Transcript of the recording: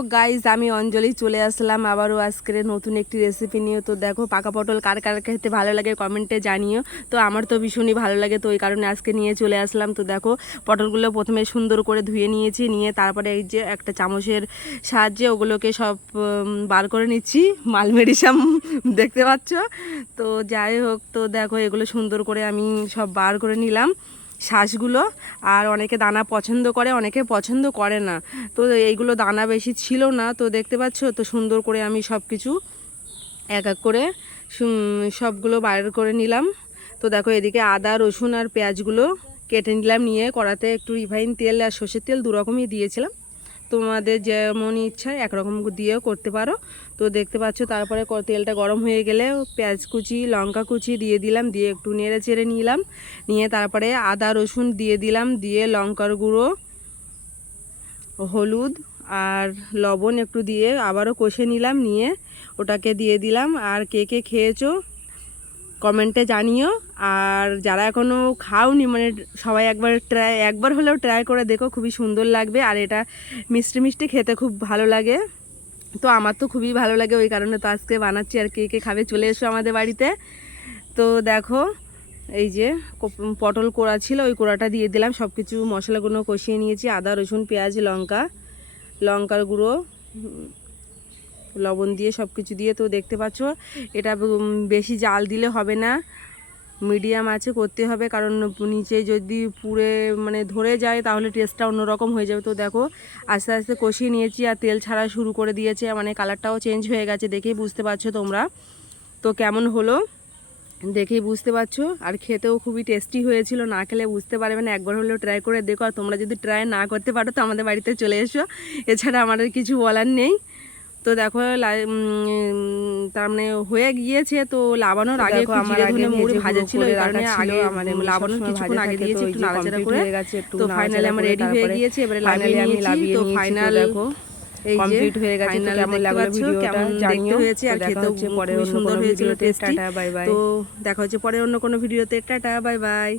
তো গাইজ আমি অঞ্জলি চলে আসলাম আবারও আজকের নতুন একটি রেসিপি নিয়ে। তো দেখো পাকা পটল কার কার খেতে ভালো লাগে কমেন্টে জানিও। তো আমার তো ভীষণই ভালো লাগে, তো ওই কারণে আজকে নিয়ে চলে আসলাম। তো দেখো পটলগুলো প্রথমে সুন্দর করে ধুয়ে নিয়েছি, নিয়ে তারপরে এই যে একটা চামচের সাহায্যে ওগুলোকে সব বার করে নিচ্ছি। মালমেডিসাম দেখতে পাচ্ছ। তো যাই হোক, তো দেখো এগুলো সুন্দর করে আমি সব বার করে নিলাম শ্বাসগুলো। আর অনেকে দানা পছন্দ করে, অনেকে পছন্দ করে না। তো এইগুলো দানা বেশি ছিল না, তো দেখতে পাচ্ছ। তো সুন্দর করে আমি সব কিছু এক এক করে সবগুলো বাইর করে নিলাম। তো দেখো এদিকে আদা রসুন আর পেঁয়াজগুলো কেটে নিলাম, নিয়ে কড়াতে একটু রিফাইন তেল আর সর্ষের তেল দুরকমই দিয়েছিলাম। তোমাদের যেমন ইচ্ছা একরকম দিয়েও করতে পারো। তো দেখতে পাচ্ছ তারপরে তেলটা গরম হয়ে গেলে পেঁয়াজ কুচি লঙ্কা কুচি দিয়ে দিলাম, দিয়ে একটু নেড়ে চেড়ে নিলাম, নিয়ে তারপরে আদা রসুন দিয়ে দিলাম, দিয়ে লঙ্কার গুঁড়ো হলুদ আর লবণ একটু দিয়ে আবারও কষে নিলাম, নিয়ে ওটাকে দিয়ে দিলাম। আর কে কে খেয়েছো কমেন্টে জানিও। আর যারা এখনও খাওনি মানে সবাই একবার হলেও ট্রাই করে দেখো, খুবই সুন্দর লাগবে। আর এটা মিষ্টি মিষ্টি খেতে খুব ভালো লাগে। তো আমার তো খুবই ভালো লাগে, ওই কারণে তো আজকে বানাচ্ছি। আর কে কে খাবে চলে এসো আমাদের বাড়িতে। তো দেখো এই যে পটল কোড়া ছিল, ওই কোড়াটা দিয়ে দিলাম, সব কিছু মশলাগুলো কষিয়ে নিয়েছি, আদা রসুন পেঁয়াজ লঙ্কার গুঁড়ো লবণ দিয়ে সব কিছু দিয়ে। তো দেখতে পাচ্ছ এটা বেশি জাল দিলে হবে না, মিডিয়াম আছে করতে হবে, কারণ নিচে যদি পুড়ে মানে ধরে যায় তাহলে টেস্টটা অন্যরকম হয়ে যাবে। তো দেখো আস্তে আস্তে কষিয়ে নিয়েছি, আর তেল ছাড়া শুরু করে দিয়েছে, মানে কালারটাও চেঞ্জ হয়ে গেছে, দেখেই বুঝতে পারছো তোমরা। তো কেমন হলো দেখেই বুঝতে পারছো। আর খেতেও খুবই টেস্টি হয়েছিল, না খেলে বুঝতে পারবে না, একবার হলেও ট্রাই করে দেখো। আর তোমরা যদি ট্রাই না করতে পারো তো আমাদের বাড়িতে চলে এসো, এছাড়া আমাদের কিছু বলার নেই। তো দেখো তার মানে হয়ে গিয়েছে। তো লাবানোর আগে একটু জিরে ধনে মুড়ি ভাজা ছিল, এই কারণে আগে লাবানোর কিছুক্ষণ আগে দিয়েছি একটু নাড়াচাড়া করে। তো ফাইনালি আমার রেডি হয়ে গিয়েছে, এবারে লাভিয়ে নিয়েছি। তো ফাইনাল দেখো কমপ্লিট হয়ে গেছে। তো কেমন লাগলো ভিডিওটা কেমন দেখতে হয়েছে, আর খেতেও খুবই সুন্দর হয়েছিল, টেস্টি। তো দেখা হচ্ছে পরে অন্য কোনো ভিডিওতে। Tata bye bye.